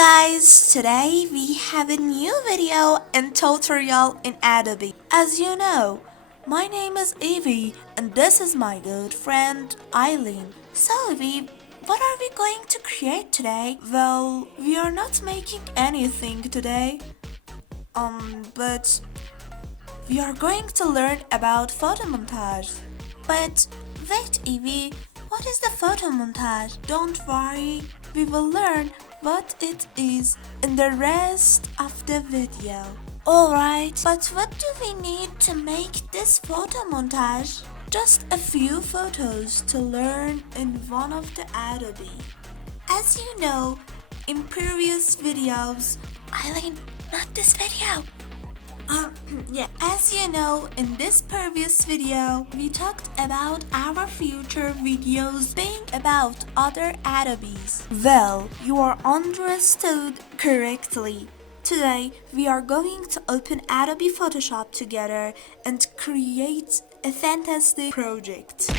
guys, today we have a new video and tutorial in Adobe. As you know, my name is Evie and this is my good friend Eileen. So Evie, what are we going to create today? Well, we are not making anything today. But we are going to learn about photomontage. But wait Evie, what is the photomontage? Don't worry, we will learn what it is in the rest of the video. Alright, but what do we need to make this photo montage? Just a few photos to learn in one of the Adobe. As you know, in previous videos, Eileen, not this video. As you know, in this previous video, we talked about our future videos being about other Adobes. Well, you are understood correctly. Today, we are going to open Adobe Photoshop together and create a fantastic project.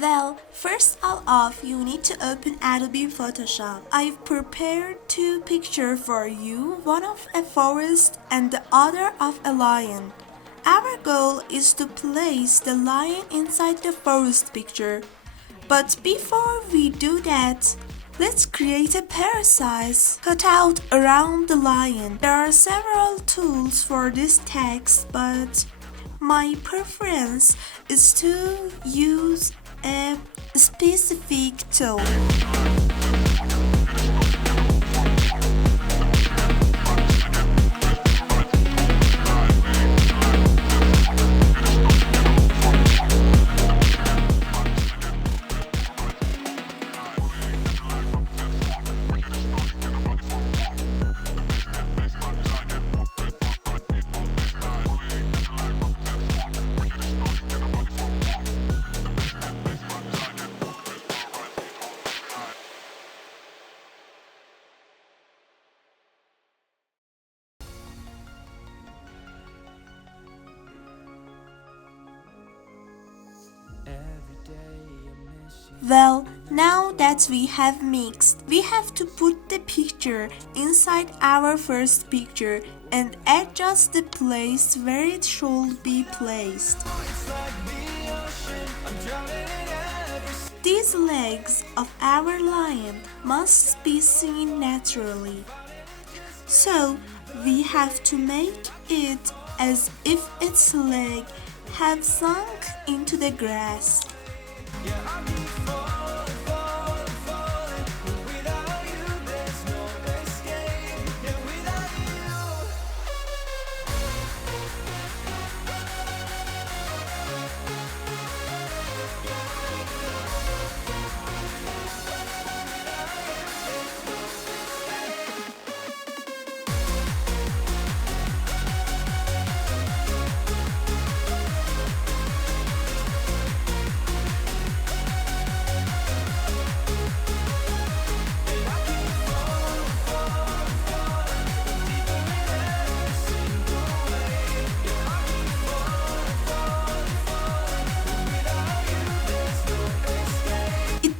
Well, first of all, you need to open Adobe Photoshop. I've prepared two pictures for you, one of a forest and the other of a lion. Our goal is to place the lion inside the forest picture. But before we do that, let's create a parasite cutout around the lion. There are several tools for this task, but my preference is to use a specific tool. Well, now that we have mixed, we have to put the picture inside our first picture and adjust the place where it should be placed. These legs of our lion must be seen naturally. So, we have to make it as if its leg have sunk into the grass.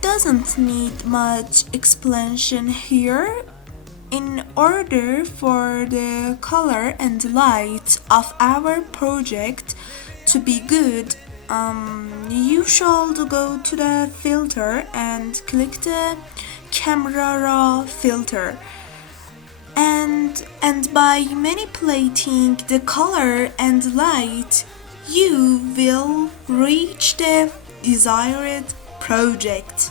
Doesn't need much explanation here. In order for the color and light of our project to be good, you should go to the filter and click the camera raw filter. And by manipulating the color and light, you will reach the desired project.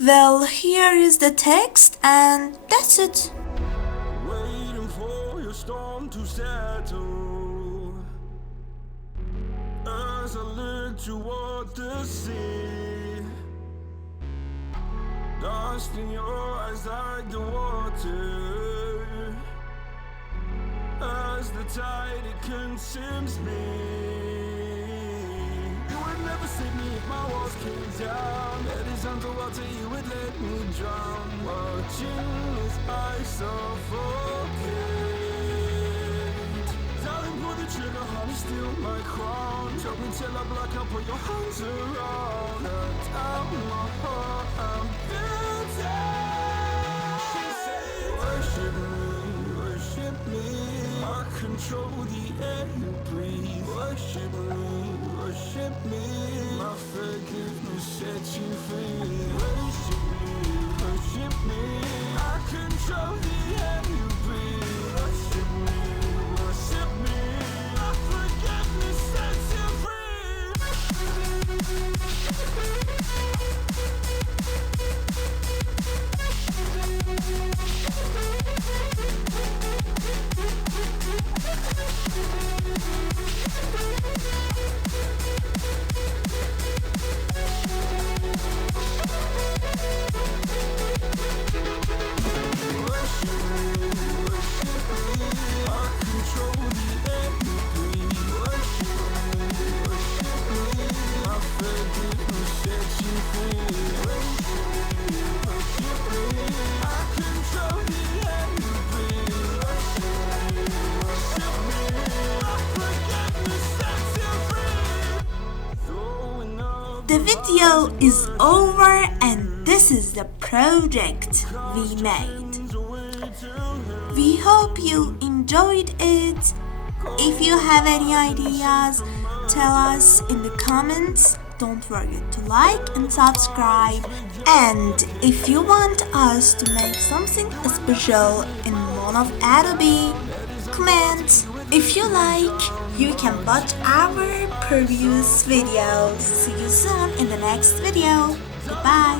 Well, here is the text, and that's it. Waiting for your storm to settle as I look toward the sea. Dust in your eyes like the water as the tide it consumes me. You would never save me if my walls came down. That is underwater, you would let me drown. Watching as I suffocate. Darling, pull the trigger, honey, steal my crown. Choke me till I black out, put your hands around. Cut out my heart, I'm guilty. She said, worship me, I control the air you breathe. Worship me, my forgiveness set you free. Worship me, I control the air you breathe. Worship me, my forgiveness sets you free. The video is over, and this is the project we made. We hope you enjoyed it. If you have any ideas, tell us in the comments. Don't forget to like and subscribe. And if you want us to make something special in one of Adobe, comment. If you like, you can watch our previous videos. See you soon in the next video. Goodbye.